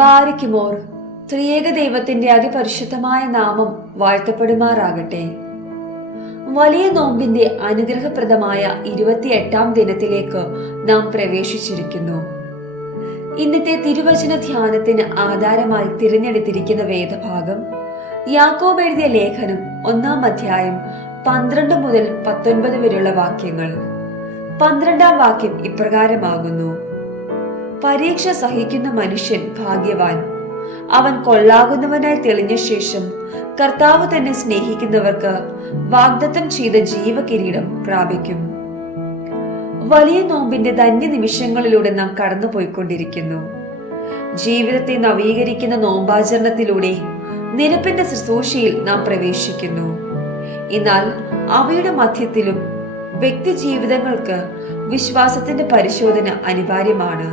ബാരിക്കുമോർ. ത്രിയേക ദൈവത്തിന്റെ അതിപരിശുദ്ധമായ നാമം വാഴ്ത്തപ്പെടുമാറാകട്ടെ. വലിയ നോമ്പിന്റെ അനുഗ്രഹപ്രദമായ 28ാം ദിനത്തിലേക്ക് നാം പ്രവേശിച്ചിരിക്കുന്നു. ഇന്നത്തെ തിരുവചന ധ്യാനത്തിന് ആധാരമായി തിരഞ്ഞെടുത്തിരിക്കുന്ന വേദഭാഗം യാക്കോബ് എഴുതിയ ലേഖനം 1-ാം അധ്യായം 12 മുതൽ 19 വരെയുള്ള വാക്യങ്ങൾ. 12ാം വാക്യം ഇപ്രകാരമാകുന്നു: പരീക്ഷ സഹിക്കുന്ന മനുഷ്യൻ ഭാഗ്യവാൻ. അവൻ കൊള്ളാകുന്നവനായി തെളിഞ്ഞ ശേഷം കർത്താവ് തന്നെ സ്നേഹിക്കുന്നവർക്ക് വാഗ്ദത്തം ചെയ്ത ജീവകിരീടം പ്രാപിക്കും. വലിയ നോമ്പിന്റെ ധന്യ നിമിഷങ്ങളിലൂടെ നാം കടന്നുപോയിക്കൊണ്ടിരിക്കുന്നു. ജീവിതത്തെ നവീകരിക്കുന്ന നോമ്പാചരണത്തിലൂടെ നിരപ്പിന്റെ ശുശ്രൂഷയിൽ നാം പ്രവേശിക്കുന്നു. എന്നാൽ അവയുടെ മധ്യത്തിലും വ്യക്തി ജീവിതങ്ങൾക്ക് വിശ്വാസത്തിന്റെ പരിശോധന അനിവാര്യമാണ്.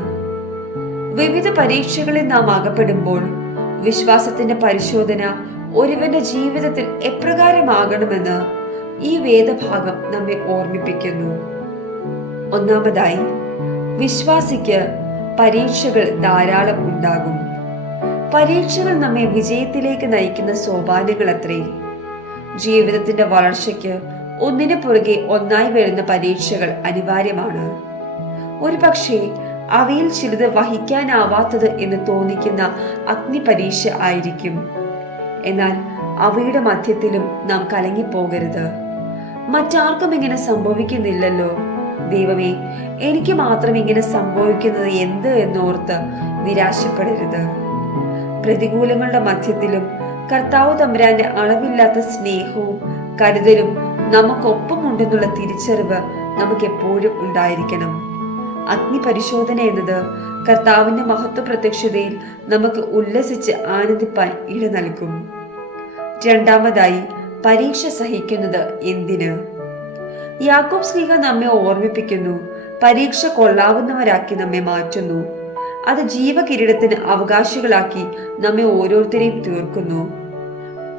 വിവിധ പരീക്ഷകളിൽ നാം അകപ്പെടുമ്പോൾ വിശ്വാസത്തിന്റെ പരിശോധന ഒരുവന്റെ ജീവിതത്തിൽ എപ്രകാരമാകണമെന്ന് ഈ വേദഭാഗം നമ്മെ ഓർമ്മിപ്പിക്കുന്നു. ഒന്നാമതായി, വിശ്വാസിക്ക് പരീക്ഷകൾ ധാരാളം ഉണ്ടാകും. പരീക്ഷകൾ നമ്മെ വിജയത്തിലേക്ക് നയിക്കുന്ന സോപാനങ്ങൾ അത്രേ. ജീവിതത്തിന്റെ വളർച്ചയ്ക്ക് ഒന്നിനു പുറകെ ഒന്നായി വരുന്ന പരീക്ഷകൾ അനിവാര്യമാണ്. ഒരു പക്ഷേ അവയിൽ ചിലത് വഹിക്കാനാവാത്തത് എന്ന് തോന്നിക്കുന്ന അഗ്നിപരീക്ഷ ആയിരിക്കും. എന്നാൽ അവയുടെ മധ്യത്തിലും നാം കലങ്ങിപ്പോകരുത്. മറ്റാർക്കും ഇങ്ങനെ സംഭവിക്കുന്നില്ലല്ലോ, ദൈവമേ എനിക്ക് മാത്രം ഇങ്ങനെ സംഭവിക്കുന്നത് എന്ത് എന്നോർത്ത് നിരാശപ്പെടരുത്. പ്രതികൂലങ്ങളുടെ മധ്യത്തിലും കർത്താവ് തമ്പുരാന്റെ അളവില്ലാത്ത സ്നേഹവും കരുതലും നമുക്കൊപ്പമുണ്ടെന്നുള്ള തിരിച്ചറിവ് നമുക്ക് എപ്പോഴും ഉണ്ടായിരിക്കണം. അഗ്നിപരിശോധന എന്നത് കർത്താവിന്റെ മഹത്വ പ്രത്യക്ഷതയിൽ നമുക്ക് ഉല്ലസിച്ച് ആനന്ദിപ്പാൻ ഇട നൽകും. രണ്ടാമതായി, പരീക്ഷ സഹിക്കുന്നത് എന്തിന്? യാക്കോബ് ശ്ലീഹ നമ്മെ ഓർമ്മിപ്പിക്കുന്നു, പരീക്ഷ കൊള്ളാവുന്നവരാക്കി നമ്മെ മാറ്റുന്നു. അത് ജീവകിരീടത്തിന് അവകാശികളാക്കി നമ്മെ ഓരോരുത്തരെയും തീർക്കുന്നു.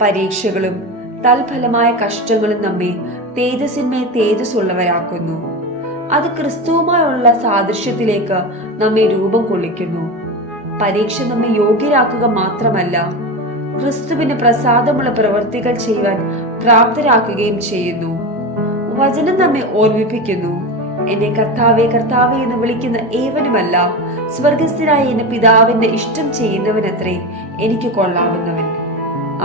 പരീക്ഷകളും തൽഫലമായ കഷ്ടങ്ങളും നമ്മെ തേജസ്സിന്മേൽ തേജസ്സുള്ളവരാക്കുന്നു. അത് ക്രിസ്തുവുമായുള്ള സാദൃശ്യത്തിലേക്ക് നമ്മെ രൂപം കൊള്ളിക്കുന്നു. പരീക്ഷ നമ്മെ യോഗ്യരാക്കുക മാത്രമല്ല, ക്രിസ്തുവിന് പ്രസാദമുള്ള പ്രവൃത്തികൾ ചെയ്യുവാൻ പ്രാപ്തരാക്കുകയും ചെയ്യുന്നു. വചനം നമ്മെ ഓർമ്മിപ്പിക്കുന്നു, എന്നെ കർത്താവേ കർത്താവേ എന്ന് വിളിക്കുന്ന ഏവനുമല്ല, സ്വർഗസ്ഥനായ എന്റെ പിതാവിന്റെ ഇഷ്ടം ചെയ്യുന്നവനത്രേ എനിക്ക് കൊള്ളാവുന്നവൻ.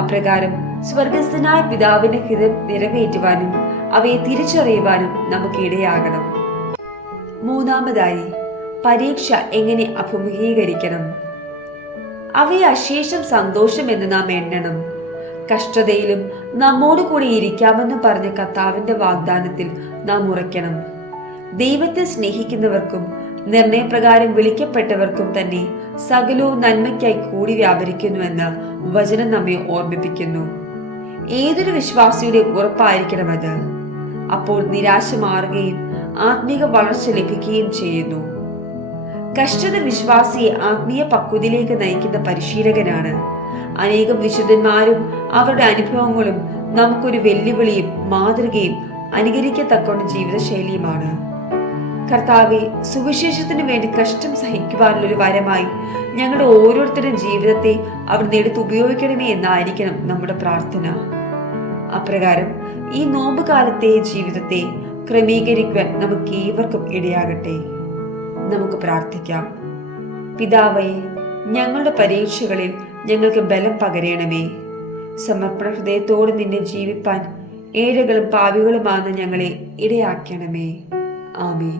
അപ്രകാരം സ്വർഗസ്ഥനായ പിതാവിന്റെ ഹിതം നിറവേറ്റുവാനും അവയെ തിരിച്ചറിയുവാനും നമുക്ക് ഇടയാകണം. മൂന്നാമതായി, പരീക്ഷ എങ്ങനെ അഭിമുഖീകരിക്കണം? അവയെ അശേഷം സന്തോഷം എന്ന് നാം എണ്ണണം. കഷ്ടതയിലും നമ്മോട് കൂടി ഇരിക്കാമെന്ന് പറഞ്ഞ കർത്താവിന്റെ വാഗ്ദാനത്തിൽ നാം ഉറയ്ക്കണം. ദൈവത്തെ സ്നേഹിക്കുന്നവർക്കും നിർണയപ്രകാരം വിളിക്കപ്പെട്ടവർക്കും തന്നെ സകലവും നന്മയ്ക്കായി കൂടി വ്യാപരിക്കുന്നുവെന്ന് വചനം നമ്മെ ഓർമ്മിപ്പിക്കുന്നു. ഏതൊരു വിശ്വാസിയുടെ ഉറപ്പായിരിക്കണം അത്. അപ്പോൾ നിരാശ മാറുകയും ആത്മീക വളർച്ച ലഭിക്കുകയും ചെയ്യുന്നു. കഷ്ടത വിശ്വാസിയെ ആത്മീയ പക്വതയിലേക്ക് നയിക്കുന്ന പരിശീലകനാണ്. അനേകം വിശുദ്ധന്മാരും അവരുടെ അനുഭവങ്ങളും നമുക്കൊരു വെല്ലുവിളിയും മാതൃകയും അനുകരിക്കത്തക്കൊണ്ട് ജീവിതശൈലിയുമാണ്. കർത്താവെ, സുവിശേഷത്തിന് വേണ്ടി കഷ്ടം സഹിക്കുവാനുള്ളൊരു വരമായി ഞങ്ങളുടെ ഓരോരുത്തരുടെ ജീവിതത്തെ അവിടുന്ന് എടുത്ത് ഉപയോഗിക്കണമേ എന്നായിരിക്കണം നമ്മുടെ പ്രാർത്ഥന. അപ്രകാരം ഈ നോമ്പ് കാലത്തെ ജീവിതത്തെ ക്രമീകരിക്കുവാൻ നമുക്ക് ഏവർക്കും ഇടയാകട്ടെ. നമുക്ക് പ്രാർത്ഥിക്കാം. പിതാവേ, ഞങ്ങളുടെ പരീക്ഷകളിൽ ഞങ്ങൾക്ക് ബലം പകരണമേ. സമർപ്പണ ഹൃദയത്തോട് നിന്നെ ജീവിപ്പാൻ ഏഴകളും പാവികളുമാണെന്ന് ഞങ്ങളെ ഇടയാക്കണമേ. ആമേൻ.